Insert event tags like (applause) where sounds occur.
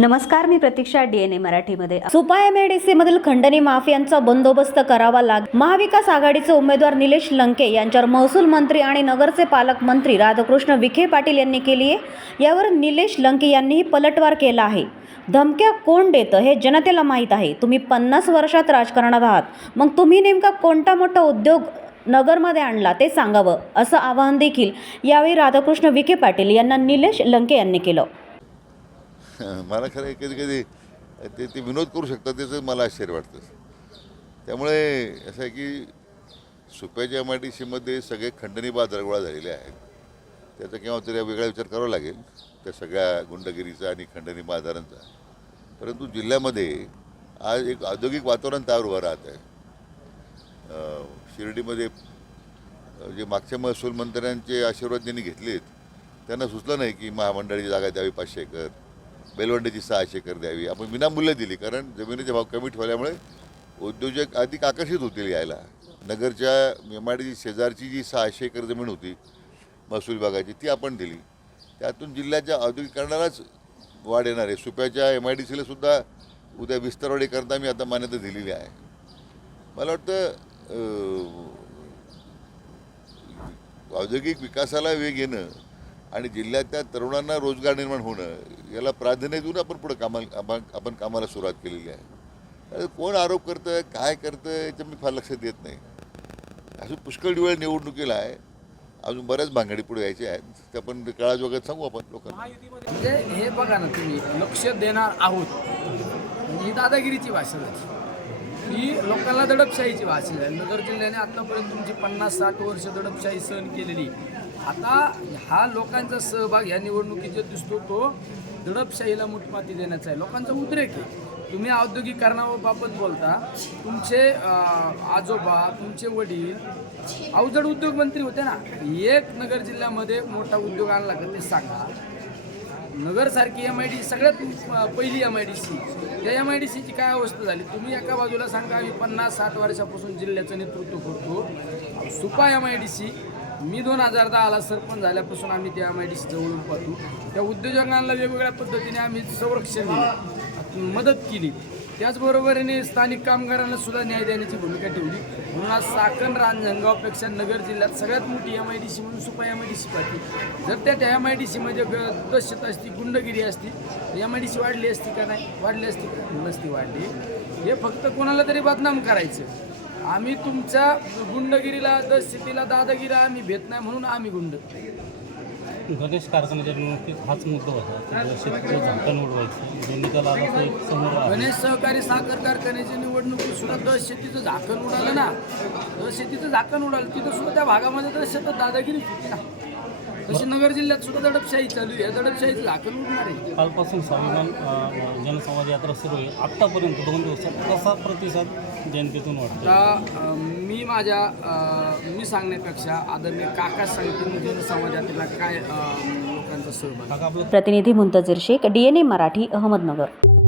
नमस्कार मी प्रतीक्षा डीएनए मराठीमध्ये. सुपा एमआयडीसी मधील खंडणी माफियांचा बंदोबस्त करावा लाग महाविकास आघाडीचे उमेदवार निलेश लंके यांच्यावर महसूल मंत्री आणि नगरचे पालकमंत्री राधाकृष्ण विखे पाटील यांनी केली आहे. यावर निलेश लंके यांनीही पलटवार केला आहे. धमक्या कोण देतं हे जनतेला माहीत आहे. तुम्ही पन्नास वर्षात राजकारणात आहात. मग तुम्ही नेमका कोणता मोठा उद्योग नगरमध्ये आणला ते सांगावं असं आवाहन देखील यावेळी राधाकृष्ण विखे पाटील यांना निलेश लंके यांनी केलं. (laughs) मला खरं आहे कधी कधी ते ते विनोद करू शकतात त्याचं मला आश्चर्य वाटतं. त्यामुळे असं आहे की सुप्याच्या एम आय डी सीमध्ये सगळे खंडणी बाजार गोळा झालेले आहेत. त्याचा केव्हा तरी वेगळा विचार करावा लागेल त्या सगळ्या गुंडगिरीचा आणि खंडणी बाजारांचा. परंतु जिल्ह्यामध्ये आज एक औद्योगिक वातावरण तयार उभं राहत आहे. शिर्डीमध्ये जे मागच्या महसूल मंत्र्यांचे आशीर्वाद ज्यांनी घेतलेत त्यांना सुचलं नाही की महामंडळाची जागा द्यावी पाचशे एकर. बेलवंडीची सहाशे एकर द्यावी. आपण विनामूल्य दिली कारण जमिनीचे भाव कमी ठेवल्यामुळे उद्योजक अधिक आकर्षित होतील यायला. नगरच्या एम आय शेजारची जी सहाशे एकर जमीन होती महसूल विभागाची ती आपण दिली. त्यातून जिल्ह्याच्या औद्योगिकरणालाच वाढ येणार आहे. सुप्याच्या एम आय डी सीला सुद्धा उद्या विस्तारवाढीकरता मी आता मान्यता दिलेली आहे. मला वाटतं औद्योगिक विकासाला वेग येणं आणि जिल्ह्यातल्या तरुणांना रोजगार निर्माण होणं याला प्राधान्य देऊन आपण पुढं कामाला आपण आपण कामाला सुरुवात केलेली आहे. कोण आरोप करतं काय करतं याचं मी फार लक्ष देत नाही. अजून पुष्कळ वेळ निवडणुकीला आहे. अजून बऱ्याच भांगडी पुढे यायचे आहेत. ते आपण काळाज वगैरे सांगू आपण लोकांना. म्हणजे हे बघा ना तुम्ही लक्ष देणार आहोत. ही दादागिरीची भाषा झाली ही लोकांना दडपशाहीची भाषा आहे. नगर जिल्ह्याने आतापर्यंत तुमची पन्नास साठ वर्ष दडपशाही सहन केलेली. आता हा लोकांचा सहभाग ह्या निवडणुकीत जो दिसतो तो दडपशाहीला मुठमाती देण्याचा आहे. लोकांचा उद्रेक आहे. तुम्ही औद्योगिकरणाबाबत बोलता तुमचे आजोबा तुमचे वडील अवजड उद्योगमंत्री होते ना एक नगर जिल्ह्यामध्ये मोठा उद्योग आणला का ते सांगा. नगरसारखी एम आय डी सगळ्यात पहिली एम आय डी सी त्या एम आय डी सीची काय अवस्था झाली? तुम्ही एका बाजूला सांगा आम्ही पन्नास साठ वर्षापासून जिल्ह्याचं नेतृत्व करतो. Supa M I D C मी दोन हजार दहाला सरपंच झाल्यापासून आम्ही त्या एम आय डी सी जवळून पाहतो. त्या उद्योजकांना वेगवेगळ्या पद्धतीने आम्ही संरक्षण दिलं मदत केली. त्याचबरोबरीने स्थानिक कामगारांना सुद्धा न्याय देण्याची भूमिका ठेवली. म्हणून आज साकन रांजणगावपेक्षा नगर जिल्ह्यात सगळ्यात मोठी एम आय डी सी म्हणून Supa M I D C पाहिजे जर त्या त्या एम आय डी सीमध्ये दशत असती गुंडगिरी असती एम आय डी सी वाढली असती का नाही? वाढली असती का? नसती वाढली. हे फक्त कोणाला तरी बदनाम करायचं. आम्ही तुमच्या गुंडगिरीला दहशतीला दादागिरी आम्ही भेट नाही म्हणून आम्ही गुंड. गणेश कारखान्याच्या निवडणुकीत हाच मुद्दा होता. की शेतकरी झाकण उडवायचं निकाल समोर गणेश सहकारी साखर कारखान्याच्या निवडणुकीत सुद्धा दहशतीचं झाकण उडालं ना. दहशतीचं झाकण उडालं. तिथं सुद्धा त्या भागामध्ये दहशत दादागिरी होती ना. तशी नगर जिल्ह्यात सुद्धा दडपशाही चालू आहे. दडपशाहीचं झाकण उडणार आहे कालपासून स्वाभिमान अं, जनसंवाद यात्रा सुरू आहे. आत्तापर्यंत दोन दिवसात कसा प्रतिसाद जनतेतून वाटतो मी माझ्या मी सांगण्यापेक्षा आदरणीय काका सांगतील जनसमाज यात्रेला काय लोकांचा सहभाग. प्रतिनिधी मुंतजीर शेख डीएनए मराठी अहमदनगर.